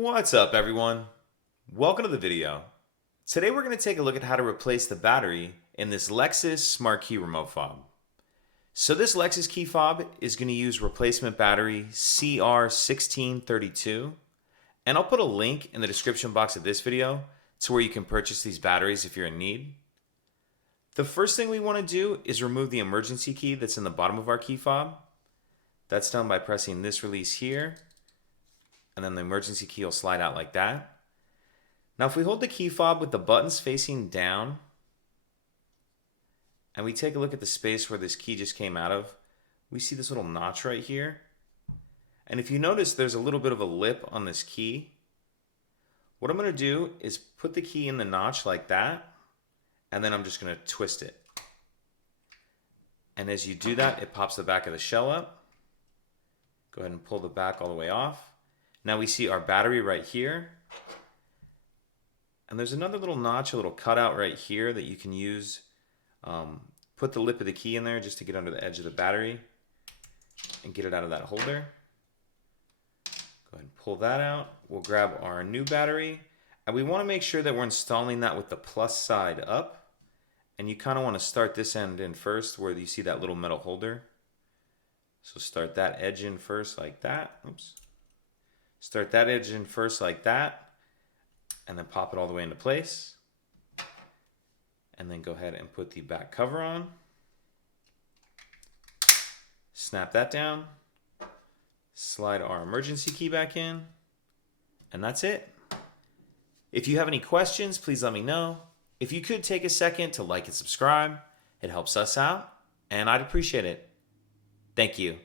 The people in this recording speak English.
What's up, everyone? Welcome to the video. Today we're going to take a look at how to replace the battery in this Lexus Smart Key Remote Fob. So this Lexus key fob is going to use replacement battery CR1632, and I'll put a link in the description box of this video to where you can purchase these batteries if you're in need. The first thing we want to do is remove the emergency key that's in the bottom of our key fob. That's done by pressing this release here, and then the emergency key will slide out like that. Now if we hold the key fob with the buttons facing down, and we take a look at the space where this key just came out of, we see this little notch right here. And if you notice, there's a little bit of a lip on this key. What I'm going to do is put the key in the notch like that, and then I'm just going to twist it. And as you do that, it pops the back of the shell up. Go ahead and pull the back all the way off. Now we see our battery right here. And there's another little notch, a little cutout right here that you can use. Put the lip of the key in there just to get under the edge of the battery and get it out of that holder. Go ahead and pull that out. We'll grab our new battery. And we want to make sure that we're installing that with the plus side up. And you kind of want to start this end in first where you see that little metal holder. So start that edge in first like that. Oops. Start that edge in first like that, and then pop it all the way into place. And then go ahead and put the back cover on. Snap that down. Slide our emergency key back in. And that's it. If you have any questions, please let me know. If you could take a second to like and subscribe, it helps us out, and I'd appreciate it. Thank you.